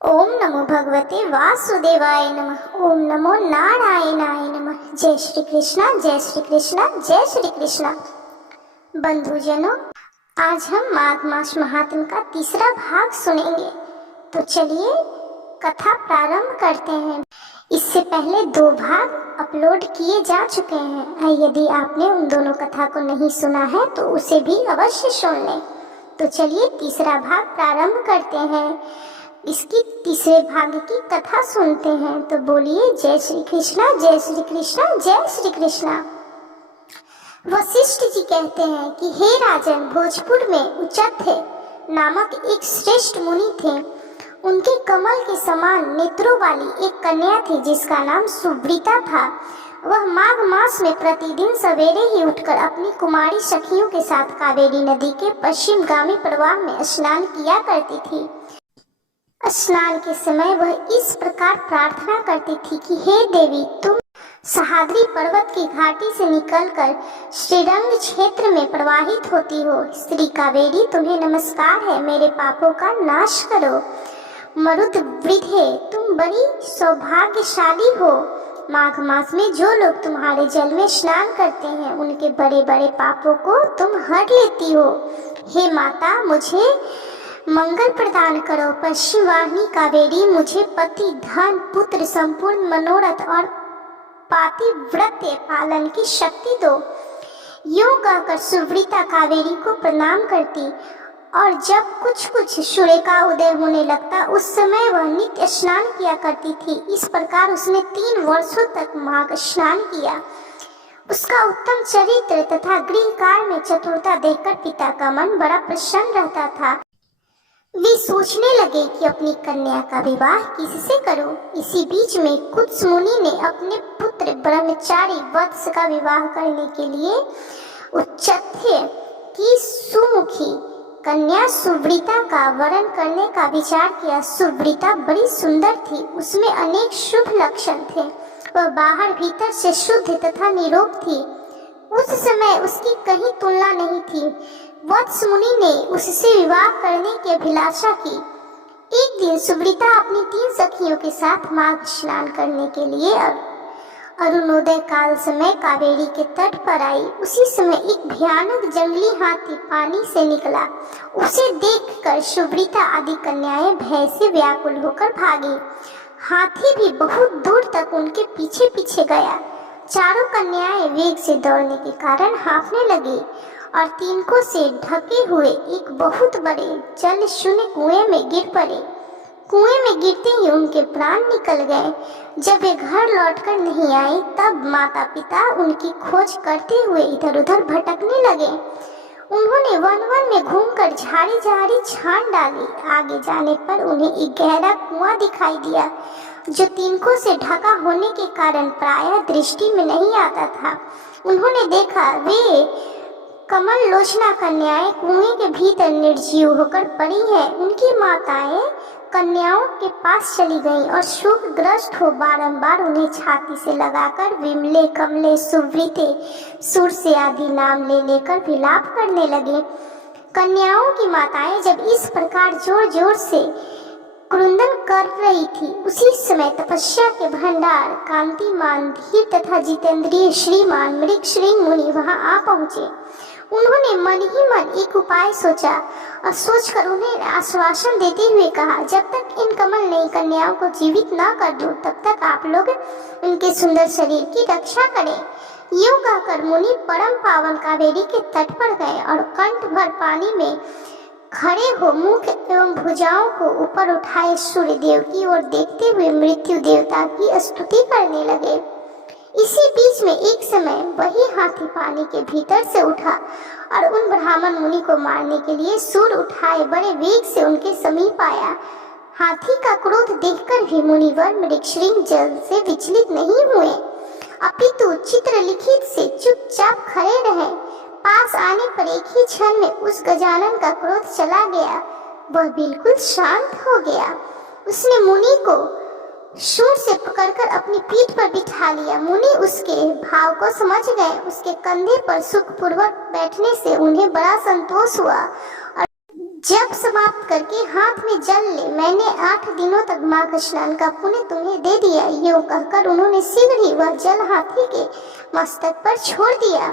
ओम नमो भगवते वासुदेवाय नमः। ओम नमो नारायणाय नमः। जय श्री कृष्णा, जय श्री कृष्णा, जय श्री कृष्णा। बंधुजनों, आज हम माघ मास महात्म्य का तीसरा भाग सुनेंगे। तो चलिए कथा प्रारंभ करते हैं। इससे पहले 2 भाग अपलोड किए जा चुके हैं। यदि आपने उन दोनों कथा को नहीं सुना है तो उसे भी अवश्य सुन लें। तो चलिए तीसरा भाग प्रारंभ करते हैं। इसकी तीसरे भाग की कथा सुनते हैं। तो बोलिए जय श्री कृष्णा, जय श्री कृष्णा, जय श्री कृष्णा। वशिष्ठ जी कहते हैं कि हे राजन, भोजपुर में उचत्य नामक एक श्रेष्ठ मुनि थे। उनके कमल के समान नेत्रों वाली एक कन्या थी जिसका नाम सुव्रीता था। वह माघ मास में प्रतिदिन सवेरे ही उठकर अपनी कुमारी सखियों के साथ कावेरी नदी के पश्चिमगामी प्रवाह में स्नान किया करती थी। स्नान के समय वह इस प्रकार प्रार्थना करती थी कि हे देवी, तुम सहाद्री पर्वत की घाटी से निकलकर श्रीरंग क्षेत्र में प्रवाहित होती हो। श्री कावेरी, तुम्हें नमस्कार है, मेरे पापों का नाश करो। मरुत वृद्धे, तुम बड़ी सौभाग्यशाली हो। माघ मास में जो लोग तुम्हारे जल में स्नान करते हैं उनके बड़े बड़े पापों को तुम हर लेती हो। हे माता, मुझे मंगल प्रदान करो। पश्चिम वाहिनी कावेरी, मुझे पति, धन, पुत्र, संपूर्ण मनोरथ और पातिव्रत्य पालन की शक्ति दो। यूं कहकर सुव्रीता कावेरी को प्रणाम करती और जब कुछ सूर्य का उदय होने लगता उस समय वह नित्य स्नान किया करती थी। इस प्रकार उसने 3 वर्षों तक माघ स्नान किया। उसका उत्तम चरित्र तथा गृह कार्य में चतुरता देखकर पिता का मन बड़ा प्रसन्न रहता था। वे सोचने लगे कि अपनी कन्या का विवाह किससे करूं। इसी बीच में कुत्स मुनि ने अपने पुत्र ब्रह्मचारी वत्स का विवाह करने के लिए उच्चत्य की सुमुखी कन्या सुव्रीता का वरण करने का विचार किया। सुव्रीता बड़ी सुंदर थी, उसमें अनेक शुभ लक्षण थे। वह बाहर भीतर से शुद्ध तथा निरोग थी। उस समय उसकी कहीं तुलना नहीं थी। वत्स मुनि ने उससे विवाह करने की अभिलाषा की। एक दिन सुव्रीता अपनी 3 सखियों के साथ माघ स्नान करने के लिए अरुणोदय काल समय कावेरी के तट पर आई। उसी समय एक भयानक जंगली हाथी पानी से निकला। उसे देखकर सुव्रीता आदि कन्याएं भय से व्याकुल होकर भागी। हाथी भी बहुत दूर तक उनके पीछे पीछे गया। चारों कन्याएं वेग से दौड़ने के कारण हांफने लगी और तिनकों से ढके हुए एक बहुत बड़े जल शून्य कुएं में गिर पड़े। कुएं में गिरते ही उनके प्राण निकल गए। जब वे घर लौटकर नहीं आए तब माता पिता उनकी खोज करते हुए इधर उधर भटकने लगे। उन्होंने वन वन में घूमकर झाड़ी झाड़ी छान डाली। आगे जाने पर उन्हें एक गहरा कुआं दिखाई दिया जो तिनकों से ढका होने के कारण प्रायः दृष्टि में नहीं आता था। उन्होंने देखा वे कमल लोचना कन्याएं कुएं के भीतर निर्जीव होकर पड़ी हैं। उनकी माताएं कन्याओं के पास चली गईं और शोकग्रस्त हो बारंबार उन्हें छाती से लगाकर विमले, कमले, सुव्रीते, सुर से आदि नाम ले लेकर विलाप करने लगे। कन्याओं की माताएं जब इस प्रकार जोर जोर से क्रुंदन कर रही थी उसी समय तपस्या के भंडार कांतिमान धीर तथा जितेंद्रिय श्रीमान मृगश्री मुनि वहां आ पहुंचे। उन्होंने मन ही मन एक उपाय सोचा और सोचकर उन्हें आश्वासन देते हुए कहा, जब तक इन कमल नई कन्याओं को जीवित न कर दूं तब तक आप लोग उनके सुंदर शरीर की रक्षा करें। यूं कहकर मुनि परम पावन कावेरी के तट पर गए और कंठ भर पानी में खड़े हो मुख एवं भुजाओं को ऊपर उठाए सूर्य देव की ओर देखते हुए मृत्यु देवता की स्तुति करने लगे। इसी बीच में एक समय वही हाथी पानी के भीतर से उठा और उन ब्राह्मण मुनि को मारने के लिए सूर उठाए बड़े वेग से उनके समीप आया। हाथी का क्रोध देखकर भी मुनिवर मृगश्री जल से विचलित नहीं हुए, अपितु चित्रलिखित से चुपचाप खड़े रहे। पास आने पर एक ही क्षण में उस गजानन का क्रोध चला गया। वह बिल्कुल शांत हो गया। उसने मुनि को सूर से पकड़कर अपनी पीठ पर बिठा लिया। मुनि उसके भाव को समझ गए। उसके कंधे पर सुखपूर्वक बैठने से उन्हें बड़ा संतोष हुआ और जब समाप्त करके हाथ में जल ले, मैंने 8 दिनों तक माघ स्नान का पुण्य तुम्हें दे दिया। यूं कहकर उन्होंने शीघ्र ही वह जल हाथी के मस्तक पर छोड़ दिया।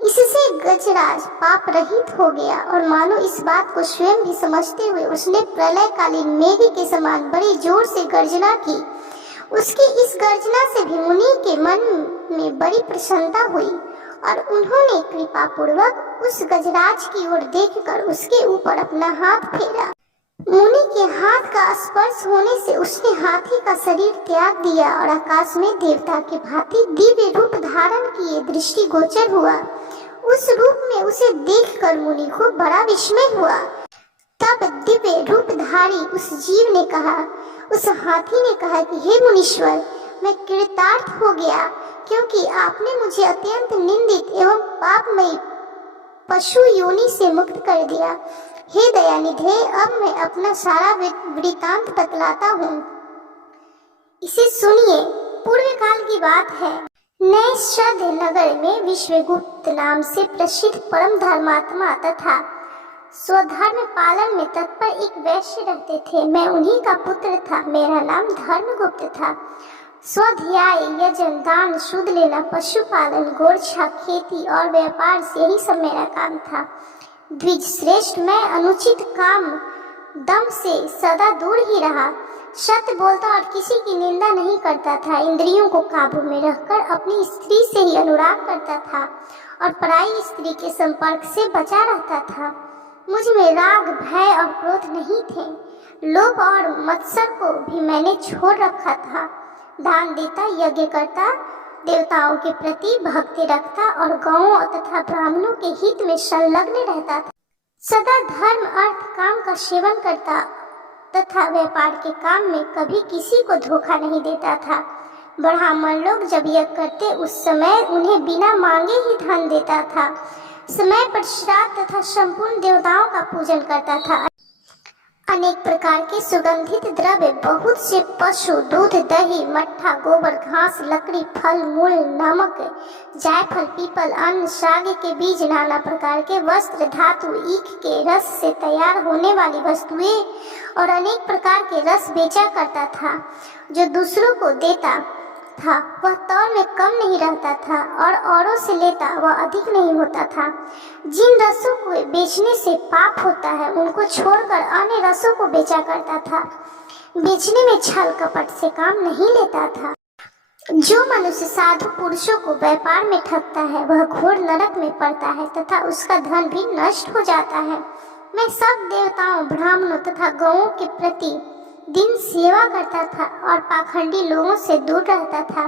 इससे गजराज पाप रहित हो गया और मानो इस बात को स्वयं भी समझते हुए उसने प्रलयकालीन मेघ के समान बड़ी जोर से गर्जना की। उसकी इस गर्जना से भी मुनि के मन में बड़ी प्रसन्नता हुई और उन्होंने कृपा पूर्वक उस गजराज की ओर देखकर उसके ऊपर अपना हाथ फेरा। मुनि के हाथ का स्पर्श होने से उसने हाथी का शरीर त्याग दिया और आकाश में देवता के भांति दिव्य रूप धारण किए दृष्टिगोचर हुआ। उस रूप में उसे देखकर मुनि को बड़ा विस्मय हुआ। तब दिव्य रूपधारी उस जीव ने कहा, उस हाथी ने कहा कि हे मुनीश्वर, मैं कृतार्थ हो गया, क्योंकि आपने मुझे अत्यंत निंदित एवं पापमयी पशु योनि से मुक्त कर दिया। हे दयानिधे, अब मैं अपना सारा वृतांत बतलाता हूँ, इसे सुनिए। पूर्व काल की बात है। नैषध नगर में विश्वगुप्त नाम से प्रसिद्ध परम धर्मात्मा तथा स्वधर्म पालन में तत्पर एक वैश्य रहते थे। मैं उन्हीं का पुत्र था। मेरा नाम धर्मगुप्त था। स्वाध्याय, यजन, दान, शुद्ध लेना, पशुपालन, गोरछा, खेती और व्यापार से यही सब मेरा काम था। द्विज श्रेष्ठ, मैं अनुचित काम दम से सदा दूर ही रहा। सत्य बोलता और किसी की निंदा नहीं करता था। इंद्रियों को काबू में रखकर अपनी स्त्री से ही अनुराग करता था और पराई स्त्री के संपर्क से बचा रहता था। मुझ में राग, भय और क्रोध नहीं थे। लोभ और मत्सर को भी मैंने छोड़ रखा था। दान देता, यज्ञ करता, देवताओं के प्रति भक्ति रखता और गौओं तथा ब्राह्मणों के हित में संलग्न रहता था। सदा धर्म, अर्थ, काम का सेवन करता तथा व्यापार के काम में कभी किसी को धोखा नहीं देता था। ब्राह्मण लोग जब यज्ञ करते उस समय उन्हें बिना मांगे ही धन देता था। समय पर श्राद्ध तथा संपूर्ण देवताओं का पूजन करता था। अनेक प्रकार के सुगंधित द्रव्य, बहुत से पशु, दूध, दही, मट्ठा, गोबर, घास, लकड़ी, फल मूल, नमक, जायफल, पीपल, अन्न, साग के बीज, नाना प्रकार के वस्त्र, धातु, ईख के रस से तैयार होने वाली वस्तुएं और अनेक प्रकार के रस बेचा करता था। जो दूसरों को देता था वह तौल में कम नहीं रहता था और औरों से लेता वह अधिक नहीं होता था। जिन रसों को बेचने से पाप होता है उनको छोड़कर अन्य रसों को बेचा करता था। बेचने में छल कपट से काम नहीं लेता था। जो मनुष्य साधु पुरुषों को व्यापार में ठगता है वह घोर नरक में पड़ता है तथा उसका धन भी नष्ट हो जाता है। मैं सब देवताओं, ब्राह्मणों तथा गौओं के प्रति दिन सेवा करता था और पाखंडी लोगों से दूर रहता था।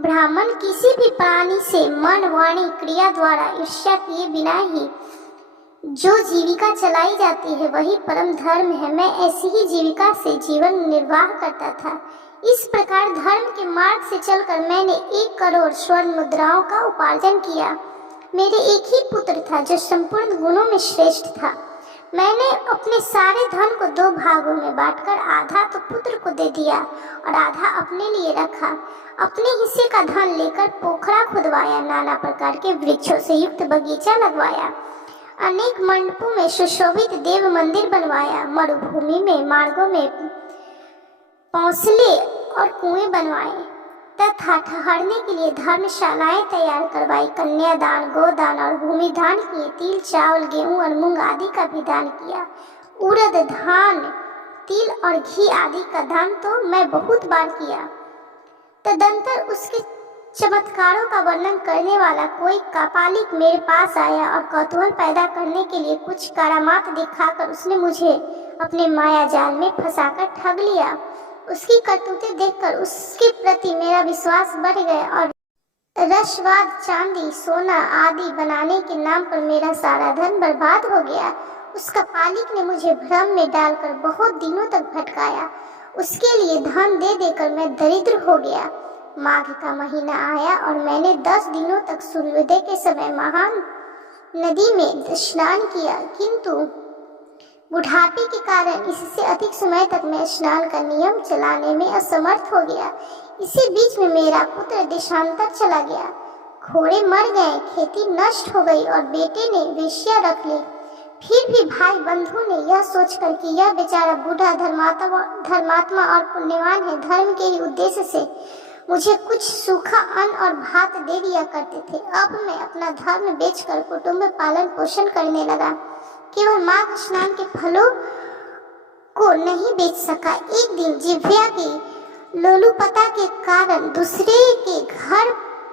ब्राह्मण किसी भी प्राणी से मन, वाणी, क्रिया द्वारा ईर्ष्या किए बिना ही जो जीविका चलाई जाती है वही परम धर्म है। मैं ऐसी ही जीविका से जीवन निर्वाह करता था। इस प्रकार धर्म के मार्ग से चलकर मैंने 1 करोड़ स्वर्ण मुद्राओं का उपार्जन किया। मेरे एक ही पुत्र था जो संपूर्ण गुणों में श्रेष्ठ था। मैंने अपने सारे धन को 2 भागों में बांटकर आधा तो पुत्र को दे दिया और आधा अपने लिए रखा। अपने हिस्से का धन लेकर पोखरा खुदवाया, नाना प्रकार के वृक्षों से युक्त बगीचा लगवाया, अनेक मंडपों में सुशोभित देव मंदिर बनवाया, मरुभूमि में मार्गों में पौंसले और कुएं बनवाए तथा ठहरने के लिए धर्मशालाएं तैयार करवाई। कन्यादान, गोदान और भूमि दान किए। तिल, चावल, गेहूं और मूंग आदि का भी दान किया। उड़द, धान, तिल और घी आदि का दान तो मैं बहुत बार किया। तदंतर उसके चमत्कारों का वर्णन करने वाला कोई कापालिक मेरे पास आया और कौतूहल पैदा करने के लिए कुछ करामात दिखाकर उसने मुझे अपने माया जाल में फंसाकर ठग लिया। उसकी करतूतें देखकर उसके प्रति मेरा विश्वास बढ़ गया और रसवाद, चांदी, सोना आदि बनाने के नाम पर मेरा सारा धन बर्बाद हो गया। उसका पालिक ने मुझे भ्रम में डालकर बहुत दिनों तक भटकाया। उसके लिए धन दे देकर मैं दरिद्र हो गया। माघ का महीना आया और मैंने 10 दिनों तक सूर्योदय के समय महान नदी में स्नान किया, किंतु बुढ़ापे के कारण इससे अधिक समय तक मैं स्नान का नियम चलाने में असमर्थ हो गया। इसी बीच में मेरा पुत्र देशांतर चला गया। घोड़े मर गए, खेती नष्ट हो गई और बेटे ने वेश्या रख ली। फिर भी भाई बंधु ने यह सोचकर कि यह बेचारा बूढ़ा धर्मात्मा और पुण्यवान है, धर्म के ही उद्देश्य से मुझे कुछ सूखा अन्न और भात दे दिया करते थे। अब मैं अपना धर्म बेचकर कुटुंब पालन पोषण करने लगा। केवल माघ स्नान के फलों को नहीं बेच सका। एक दिन जिह्वा की लोलुपता के कारण दूसरे के घर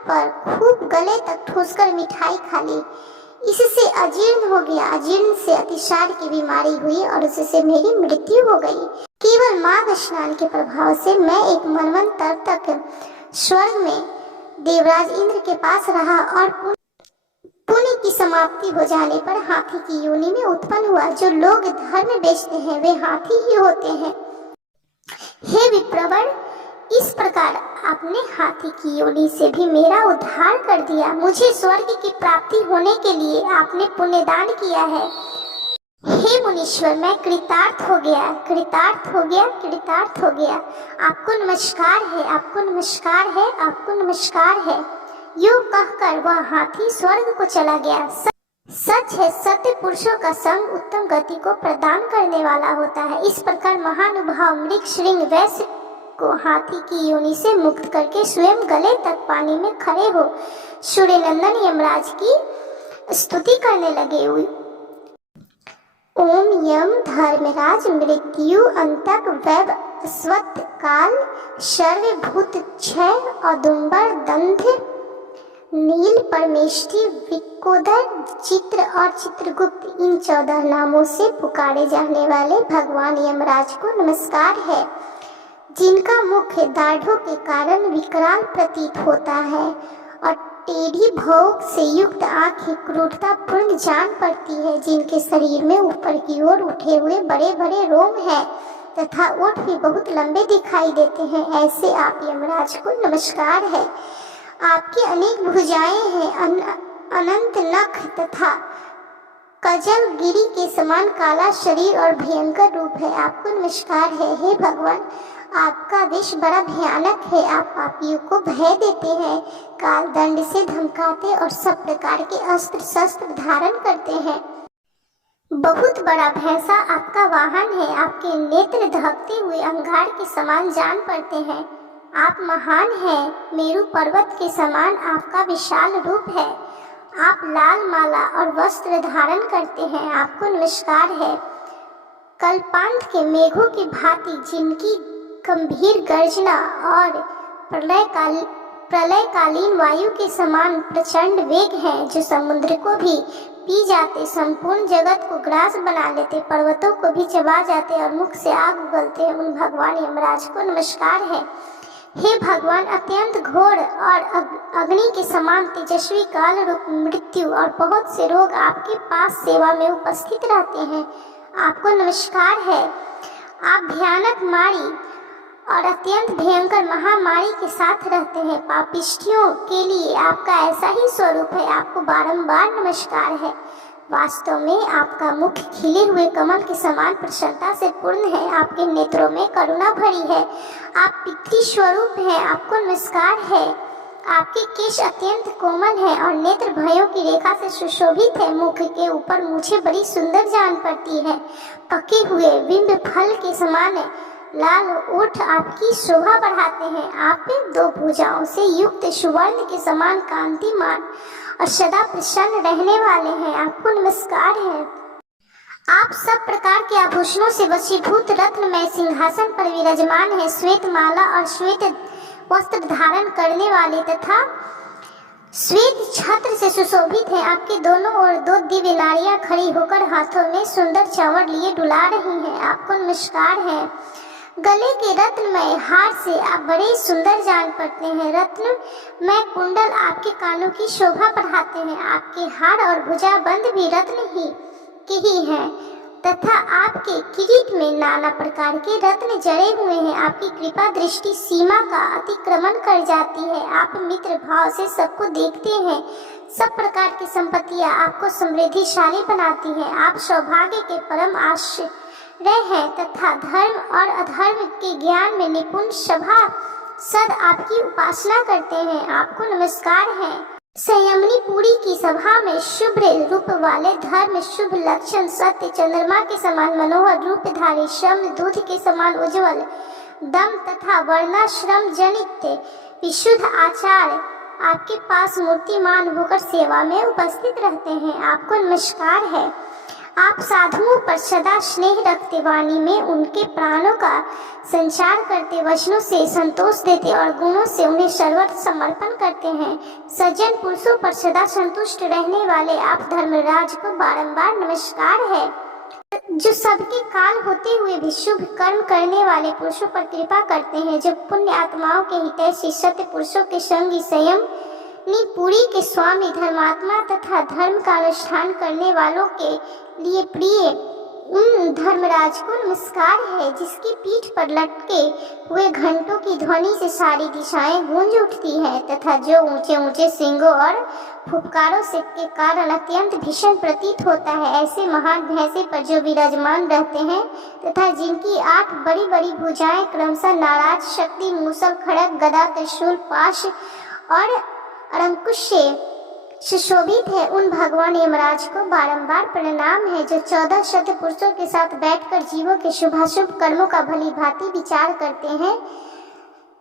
पर खूब गले तक ठूसकर मिठाई खा ली। इससे अजीर्ण हो गया। अजीर्ण से अतिसार की बीमारी हुई और उससे मेरी मृत्यु हो गई। केवल माघ स्नान के प्रभाव से मैं एक मनवंतर तक स्वर्ग में देवराज इंद्र के पास रहा और पुण्य की समाप्ति हो जाने पर हाथी की योनि में उत्पन्न हुआ। जो लोग धर्म बेचते हैं वे हाथी ही होते हैं। हे विप्रवर, इस प्रकार आपने हाथी की योनि से भी मेरा उद्धार कर दिया। मुझे स्वर्ग की प्राप्ति होने के लिए आपने पुण्यदान किया है। हे मुनीश्वर, मैं कृतार्थ हो गया, कृतार्थ हो गया, कृतार्थ हो गया। आपको नमस्कार है, आपको नमस्कार है, आपको नमस्कार है। यूं कहकर वह हाथी स्वर्ग को चला गया। सच है, सत्य पुरुषों का संग उत्तम गति को प्रदान करने वाला होता है। इस प्रकार महानुभाव मृग श्रृंग वैश्य को हाथी की योनि से मुक्त करके स्वयं गले तक पानी में खड़े हो सूर्यनंदन यमराज की स्तुति करने लगे। ओम यम धर्मराज मृत्यु अंतक वैव स्वत काल सर्वभूत क्षय औदुंबर दंध नील परमेष्टि विकोदर चित्र और चित्रगुप्त, इन 14 नामों से पुकारे जाने वाले भगवान यमराज को नमस्कार है, जिनका मुख दाढ़ों के कारण विकराल प्रतीत होता है और टेढ़ी भौंक से युक्त आंखें क्रूरतापूर्ण जान पड़ती है, जिनके शरीर में ऊपर की ओर उठे हुए बड़े बड़े रोम हैं तथा ओठ भी बहुत लंबे दिखाई देते हैं। ऐसे आप यमराज को नमस्कार है। आपकी अनेक भुजाएं हैं, अनंत नख तथा कजल गिरी के समान काला शरीर और भयंकर रूप है। आपको नमस्कार है। हे भगवान, आपका विष बड़ा भयानक है। आप पापियों को भय देते हैं, काल दंड से धमकाते और सब प्रकार के अस्त्र शस्त्र धारण करते हैं। बहुत बड़ा भैंसा आपका वाहन है। आपके नेत्र दहकते हुए अंगार के समान जान पड़ते हैं। आप महान हैं, मेरु पर्वत के समान आपका विशाल रूप है। आप लाल माला और वस्त्र धारण करते हैं। आपको नमस्कार है। कल्पांत के मेघों की भांति, जिनकी गंभीर गर्जना और प्रलयकालीन वायु के समान प्रचंड वेग है, जो समुद्र को भी पी जाते, संपूर्ण जगत को ग्रास बना लेते, पर्वतों को भी चबा जाते और मुख से आग उगलते हैं, उन भगवान यमराज को नमस्कार है। हे भगवान, अत्यंत घोर और अग्नि के समान तेजस्वी काल रूप मृत्यु और बहुत से रोग आपके पास सेवा में उपस्थित रहते हैं। आपको नमस्कार है। आप भयानक मारी और अत्यंत भयंकर महामारी के साथ रहते हैं। पापिष्ठियों के लिए आपका ऐसा ही स्वरूप है। आपको बारंबार नमस्कार है। वास्तव में आपका मुख खिले हुए कमल के समान प्रसन्नता से पूर्ण है। आपके नेत्रों में करुणा भरी है। आप पितृ स्वरूप हैं। आपको नमस्कार है। आपके केश अत्यंत कोमल हैं और नेत्र भयों की रेखा से सुशोभित है। मुख के ऊपर मुझे बड़ी सुंदर जान पड़ती है। पके हुए बिंब फल के समान लाल ओठ आपकी शोभा बढ़ाते हैं। आप 2 भुजाओं से युक्त सुवर्ण के समान कांतिमान और सदा प्रसन्न रहने वाले हैं। आपको नमस्कार है। आप सब प्रकार के आभूषणों से वशीभूत रत्नमय सिंहासन पर विराजमान है। श्वेत माला और श्वेत वस्त्र धारण करने वाले तथा श्वेत छत्र से सुशोभित है। आपके दोनों ओर 2 दिव्य नारियां खड़ी होकर हाथों में सुंदर चावड़ लिए डुला रही हैं। आपको नमस्कार है। गले के रत्नमय हार से आप बड़े सुंदर जान पड़ते हैं। रत्नमय कुंडल आपके कानों की शोभा बढ़ाते हैं। आपके हार और भुजाबंद भी रत्न ही हैं तथा आपके किरीट में नाना प्रकार के रत्न जड़े हुए हैं। आपकी कृपा दृष्टि सीमा का अतिक्रमण कर जाती है। आप मित्र भाव से सबको देखते हैं। सब प्रकार की संपत्तियां आपको समृद्धिशाली बनाती हैं। आप सौभाग्य के परम आश्रय हैं तथा धर्म और अधर्म के ज्ञान में निपुण सद आपकी उपासना करते हैं। आपको नमस्कार है। संयमनी पुरी की सभा में शुभ्र रूप वाले धर्म शुभ लक्षण सत्य चंद्रमा के समान मनोहर रूपधारी श्रम दूध के समान उज्जवल दम तथा वर्णाश्रम जनित थे। विशुद्ध आचार्य आपके पास मूर्तिमान होकर सेवा में उपस्थित रहते हैं। आपको नमस्कार है। आप साधुओं पर सदा स्नेह रखते, वाणी में उनके प्राणों का संचार करते, वचनों से संतोष देते और गुणों से उन्हें सर्वत्र समर्पण करते हैं। सज्जन पुरुषों पर सदा संतुष्ट रहने वाले आप धर्मराज को बारंबार नमस्कार है। जो सबके काल होते हुए भी शुभ कर्म करने वाले पुरुषों पर कृपा करते हैं, जो पुण्य आत्माओं के हितैषी सत्य पुरुषों के संगी संयम पुरी के स्वामी धर्मात्मा तथा धर्म का अनुष्ठान करने वालों के लिए प्रिय उन धर्मराज को नमस्कार है, जिसकी पीठ पर लटके हुए घंटों की ध्वनि से सारी दिशाएं गूंज उठती हैं तथा जो ऊंचे ऊंचे सिंगों और फुफकारों से के कारण अत्यंत भीषण प्रतीत होता है। ऐसे महान भैंसे पर जो विराजमान रहते हैं तथा जिनकी 8 बड़ी बड़ी भुजाएं क्रमशः नाराज शक्ति मूसल खड़ग गदा त्रिशूल पाश और अंकुश से सुशोभित है, उन भगवान यमराज को बारंबार प्रणाम है, जो 14 शत पुरुषों के साथ बैठकर जीवों के शुभाशुभ कर्मों का भली भांति विचार करते हैं,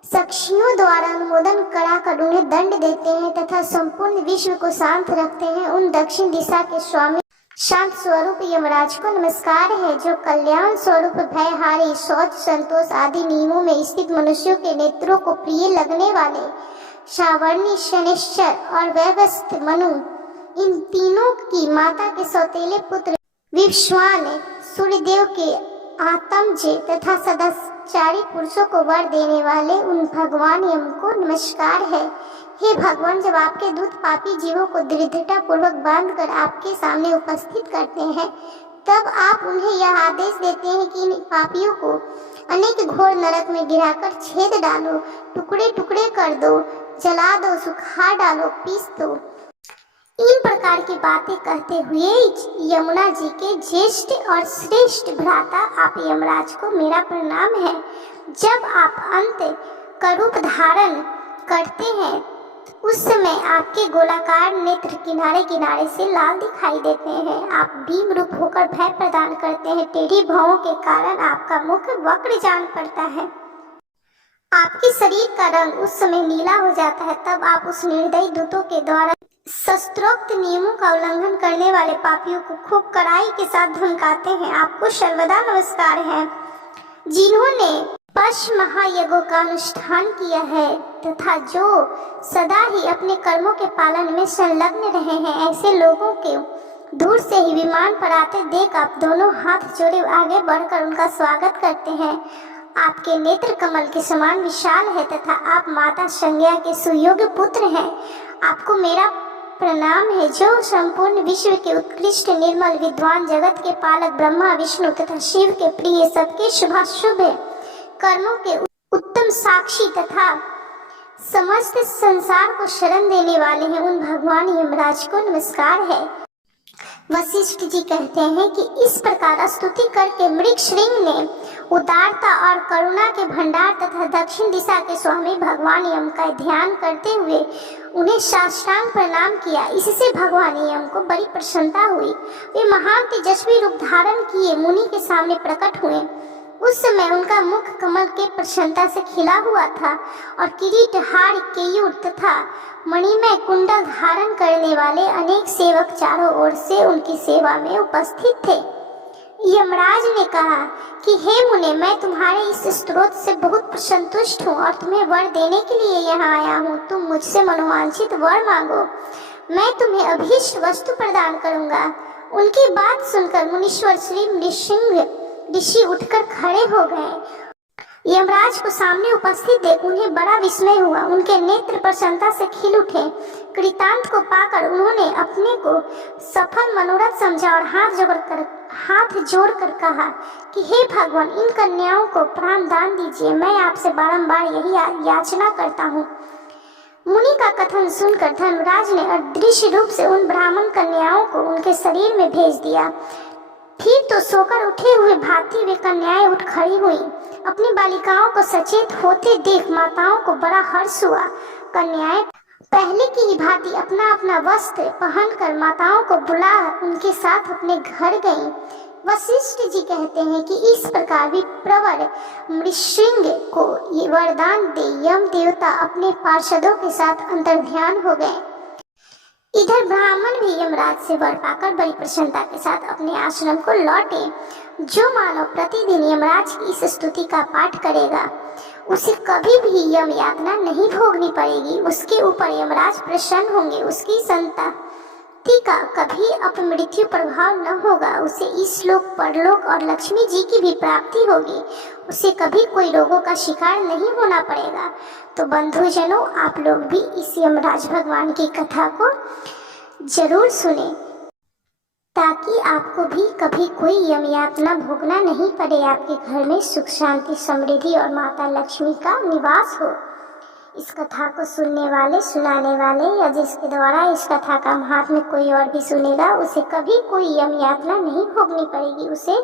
साक्षियों द्वारा अनुमोदन कराकर उन्हें दंड देते हैं तथा संपूर्ण विश्व को शांत रखते हैं। उन दक्षिण दिशा के स्वामी शांत स्वरूप यमराज को नमस्कार है, जो कल्याण स्वरूप भयहारी शौच संतोष आदि नियमों में स्थित मनुष्यों के नेत्रों को प्रिय लगने वाले सावर्णी शनिश्चर और वैवस्थ मनु, इन तीनों की माता के सौतेले पुत्र विश्वान सूर्यदेव के आत्मज तथा सदाचारी पुरुषों को वर देने वाले उन भगवान यम को नमस्कार है। हे भगवान, जब आपके दूत पापी जीवों को दृढ़ता पूर्वक बांधकर आपके सामने उपस्थित करते हैं, तब आप उन्हें यह आदेश देते हैं कि इन पापियों को अनेक घोर नरक में गिराकर छेद डालो, टुकड़े टुकड़े कर दो, जला दो, सुखा डालो, पीस दो। इन प्रकार की बातें कहते हुए यमुना जी के ज्येष्ठ और श्रेष्ठ भ्राता आप यमराज को मेरा प्रणाम है। जब आप अंत का रूप धारण करते हैं, उस समय आपके गोलाकार नेत्र किनारे किनारे से लाल दिखाई देते हैं। आप भीम रूप होकर भय प्रदान करते हैं। टेढ़ी भौं के कारण आपका मुख वक्र जान पड़ता है। आपके शरीर का रंग उस समय नीला हो जाता है। तब आप उस निर्दयी दूतों के द्वारा शास्त्रोक्त नियमों का उल्लंघन करने वाले पापियों को खूब कड़ाई के साथ धमकाते हैं। आपको सर्वदा नमस्कार है। जिन्होंने पश महायज्ञों का अनुष्ठान किया है तथा जो सदा ही अपने कर्मों के पालन में संलग्न रहे हैं, ऐसे लोगों के दूर से ही विमान पर आते देख आप दोनों हाथ जोड़े आगे बढ़कर उनका स्वागत करते हैं। आपके नेत्र कमल के समान विशाल है तथा आप माता संज्ञा के सुयोग्य पुत्र हैं। आपको मेरा प्रणाम है, जो संपूर्ण विश्व के उत्कृष्ट निर्मल विद्वान जगत के पालक ब्रह्मा विष्णु तथा शिव के प्रिय सबके शुभाशुभ कर्मों के उत्तम साक्षी तथा समस्त संसार को शरण देने वाले हैं, उन भगवान यमराज को नमस्कार है। वशिष्ठ जी कहते हैं कि इस प्रकार स्तुति करके मृगश्रृंग ने उदारता और करुणा के भंडार तथा दक्षिण दिशा के स्वामी भगवान यम का ध्यान करते हुए उन्हें साष्टांग प्रणाम किया। इससे भगवान यम को बड़ी प्रसन्नता हुई। वे महान तेजस्वी रूप धारण किए मुनि के सामने प्रकट हुए। उस समय उनका मुख कमल के प्रसन्नता से खिला हुआ था और किरीट हार केयूर तथा मणिमय कुंडल धारण करने वाले अनेक सेवक चारों ओर से उनकी सेवा में उपस्थित थे। यमराज ने कहा कि हे मुने, मैं तुम्हारे इस स्त्रोत से बहुत संतुष्ट हूँ और तुम्हें वर देने के लिए यहाँ आया हूँ। तुम मुझसे मनोवांछित वर मांगो, मैं तुम्हें अभीष्ट वस्तु प्रदान करूँगा। उनकी बात सुनकर मुनीश्वर श्री नृसिंह ऋषि उठकर खड़े हो गए। यमराज को सामने उपस्थित देख उन्हें बड़ा विस्मय हुआ। उनके नेत्र प्रसन्नता से खिल उठे। कृतांत को पाकर उन्होंने अपने को सफल मनोरथ समझा और हाथ जोड़कर कहा कि हे भगवान, इन कन्याओं को प्राण दान दीजिए। मैं आपसे बारंबार यही याचना करता हूँ। मुनि का कथन सुनकर धर्मराज ने अदृश्य रूप से उन ब्राह्मण कन्याओं को उनके शरीर में भेज दिया। फिर तो सोकर उठे हुए भांति वे कन्याएं उठ खड़ी हुई। अपनी बालिकाओं को सचेत होते देख माताओं को बड़ा हर्ष हुआ। कन्याएं पहले की ही भांति अपना अपना वस्त्र पहनकर माताओं को बुला उनके साथ अपने घर गईं। वशिष्ठ जी कहते हैं कि इस प्रकार विप्रवर मृषृंग को ये वरदान दे यम देवता अपने पार्षदों के साथ अंतर्ध्यान हो गए। इधर ब्राह्मण भी यमराज से वर पाकर बड़ी प्रसन्नता के साथ अपने आश्रम को लौटे। जो मानव प्रतिदिन यमराज की इस स्तुति का पाठ करेगा उसे कभी भी यम यातना नहीं भोगनी पड़ेगी। उसके ऊपर यमराज प्रसन्न होंगे। उसकी संतति का कभी अपमृत्यु प्रभाव न होगा। उसे इस लोक परलोक और लक्ष्मी जी की भी प्राप्ति होगी। उसे कभी कोई रोगों का शिकार नहीं होना पड़ेगा। तो बंधुजनों, आप लोग भी इस यमराज भगवान की कथा को जरूर सुने ताकि आपको भी कभी कोई यम यातना भोगना नहीं पड़े। आपके घर में सुख शांति समृद्धि और माता लक्ष्मी का निवास हो। इस कथा को सुनने वाले, सुनाने वाले या जिसके द्वारा इस कथा का महात्म्य कोई और भी सुनेगा उसे कभी कोई यम यातना नहीं भोगनी पड़ेगी। उसे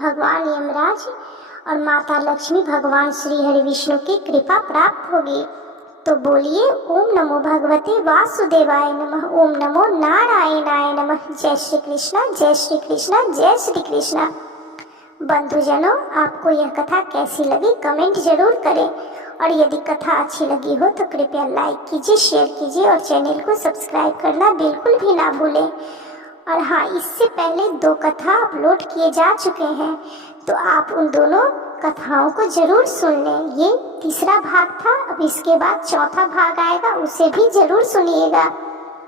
भगवान यमराज और माता लक्ष्मी भगवान श्री हरि विष्णु की कृपा प्राप्त होगी। तो बोलिए ओम नमो भगवते वासुदेवाय नमः, ओम नमो नारायणाय नमः। जय श्री कृष्णा, जय श्री कृष्णा, जय श्री कृष्णा। बंधुजनों, आपको यह कथा कैसी लगी कमेंट जरूर करें और यदि कथा अच्छी लगी हो तो कृपया लाइक कीजिए, शेयर कीजिए और चैनल को सब्सक्राइब करना बिल्कुल भी ना भूलें। और हाँ, इससे पहले 2 कथा अपलोड किए जा चुके हैं तो आप उन दोनों कथाओं को जरूर सुन लें। ये तीसरा भाग था, अब इसके बाद चौथा भाग आएगा, उसे भी जरूर सुनिएगा।